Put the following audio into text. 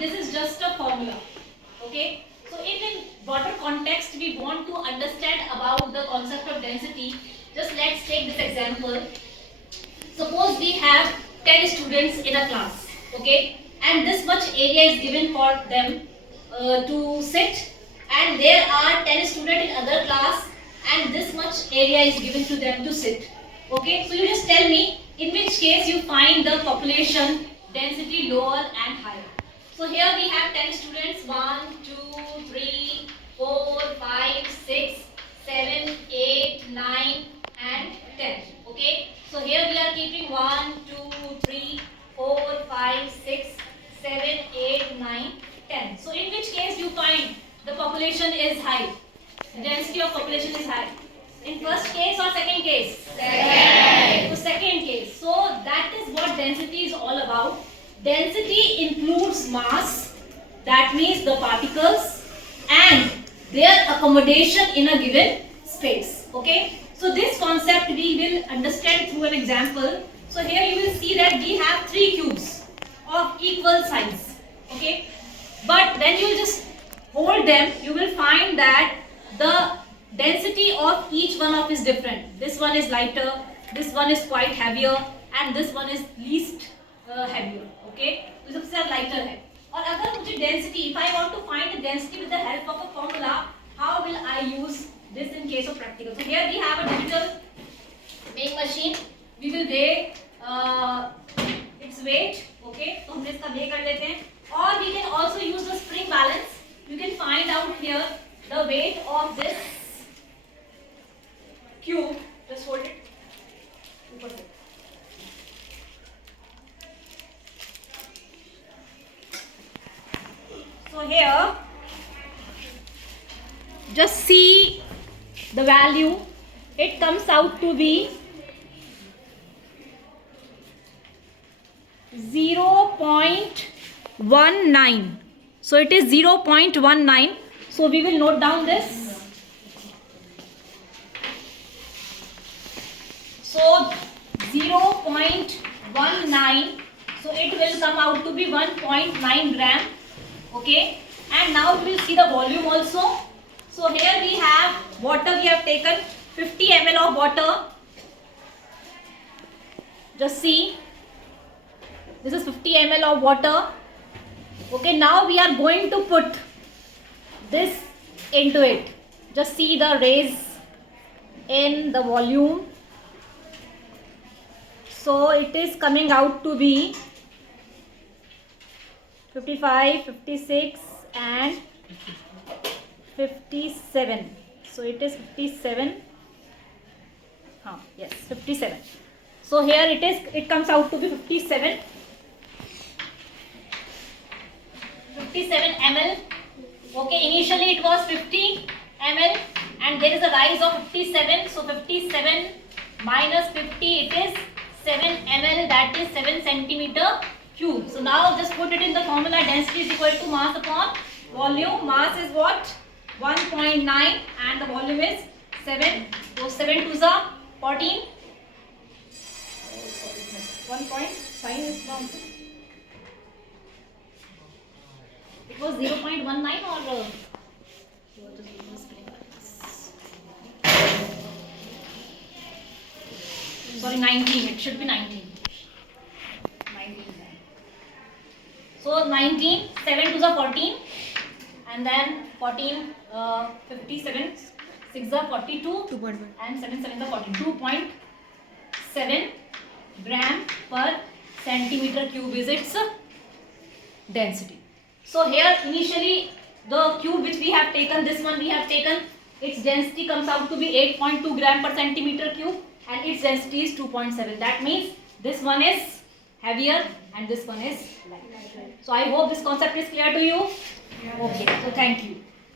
this is just a formula. Okay. So if in broader context we want to understand about the concept of density, just let's take this example. Suppose we have 10 students in a class, okay, and this much area is given for them to sit, and there are 10 students in other class, and this much area is given to them to sit. Okay, so you just tell me in which case you find the population density lower and higher. So here we have 10 students, 1, 2, 3, 4, 5, 6, 7, 8, 9 and 10. Okay, so here we are keeping 1, 2, 3, 4, 5, 6, 7, 8, 9, 10. So in which case you find the population is high, the density of population is high? In first case or second case? Second. So second case. So that is what density is all about. Density includes mass, that means the particles, and their accommodation in a given space. Okay. So this concept we will understand through an example. So here you will see that we have 3 cubes of equal size. Okay. But when you just hold them, you will find that the density of each one of is different. This one is lighter, this one is quite heavier, and this one is least heavier. Okay, तो सबसे ज़्यादा lighter है. और अगर मुझे density, if I want to find the density with the help of a formula, how will I use this in case of practical? So here we have a digital weighing machine. We will weigh its weight. Okay, तो हम इसका weigh कर लेते हैं. Or we can also use the spring balance. You can find out here the weight of this cube. Just hold it. So here, just see the value. It comes out to be 0.19. So it is 0.19. So we will note down this. So 0.19. So it will come out to be 1.9 gram. Okay. And now we will see the volume also. So here we have water. We have taken 50 ml of water. Just see. This is 50 ml of water. Okay, now we are going to put this into it. Just see the raise in the volume. So it is coming out to be 55, 56 and 57. So it is 57. Yes, 57. So here it comes out to be 57. 57 ml. Okay, initially it was 50 ml and there is a rise of 57. So 57 minus 50, it is 7 ml, that is 7 centimeter cube. So now just put it in the formula. Density is equal to mass upon volume. Mass is what? 1.9 and the volume is 7. So 7 to the 14. 1.5 is wrong. It was 0.19 or sorry, 19. It should be 19. 19. So 19, 7 to the 14, and then 14, 57, 6 the 42, 2.1, and 7 7 the 42. 2.7 gram per centimeter cube is its density. So here initially the cube which we have taken, this one we have taken, its density comes out to be 8.2 gram per centimeter cube and its density is 2.7. That means this one is heavier and this one is lighter. So I hope this concept is clear to you. Okay, so thank you.